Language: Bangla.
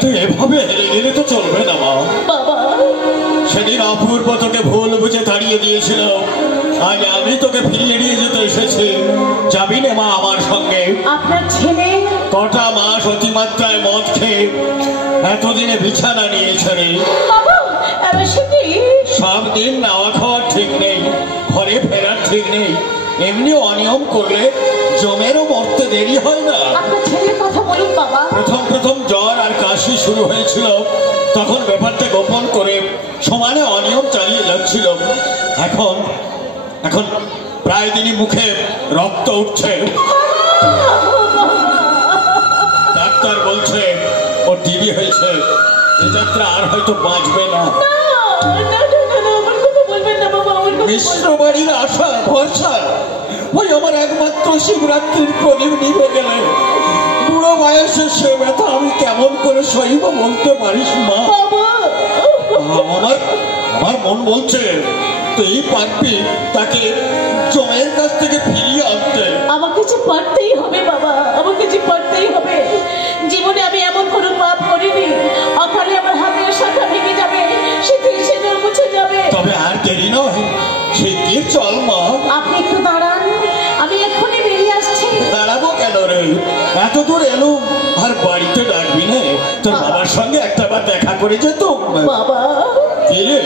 কিন্তু এভাবে হেরে গেলে তো চলবে না মা। বাবা, সেদিন অপূর্ব তোকে ভুল বুঝে তাড়িয়ে দিয়েছিল, আজ আমি তোকে ফিরিয়ে নিয়ে যেতে এসেছি। যাবি না মা আমার সঙ্গে? আপনার ছেলে কটা মাস অতিমাত্রায় মদ খেয়ে এতদিনে বিছানা নিয়েছে রে। বাবা, সেটি সব দিন নাওয়া খাওয়ার ঠিক নেই, ঘরে ফেরার ঠিক নেই, এমনি অনিয়ম করলে জমেরও মরতে দেরি হয় না। আপনার ছেলের কথা বলুন বাবা। প্রথম প্রথম জ্বর আর কাশি শুরু হয়েছিল, তখন ব্যাপারটা গোপন করে সমানে অনিয়ম চালিয়ে যাচ্ছিল। এখন এখন প্রায় দিনই মুখে রক্ত উঠছে। ডাক্তার বলছে ও টিবি হয়েছে, এ যাত্রা আর হয়তো বাঁচবে না। মিশ্র বাড়ির আশা ভরসা ওই আমার একমাত্র শিবরাত্রির প্রদীপ নিভে গেলে বুড়ো বয়সে সে ব্যথা আমি কেমন করে সইব বলতে পারিস মা? আমার মন বলছে তুই পারবি তাকে জমের কাছ থেকে ফিরিয়ে আনতে। আমাকে যে পারতেই হবে বাবা, আমাকে যে পারতেই হবে। জীবনে আমি এমন কোনো পাপ করিনি অকালে আমার হাতের শাখা ভেঙে যাবে, সে মুছে যাবে। তবে আর দেরি নয়, শিগগির চল মা। আপনি একটু দাঁড়ান, আমি এক্ষুনি বেরিয়ে আসছি। দাঁড়াবো কেন রে? এত দূর এলো আর বাড়িতে ডাকবি না? তোর বাবার সঙ্গে একটা বার দেখা করে যেত। বাবা কি রে?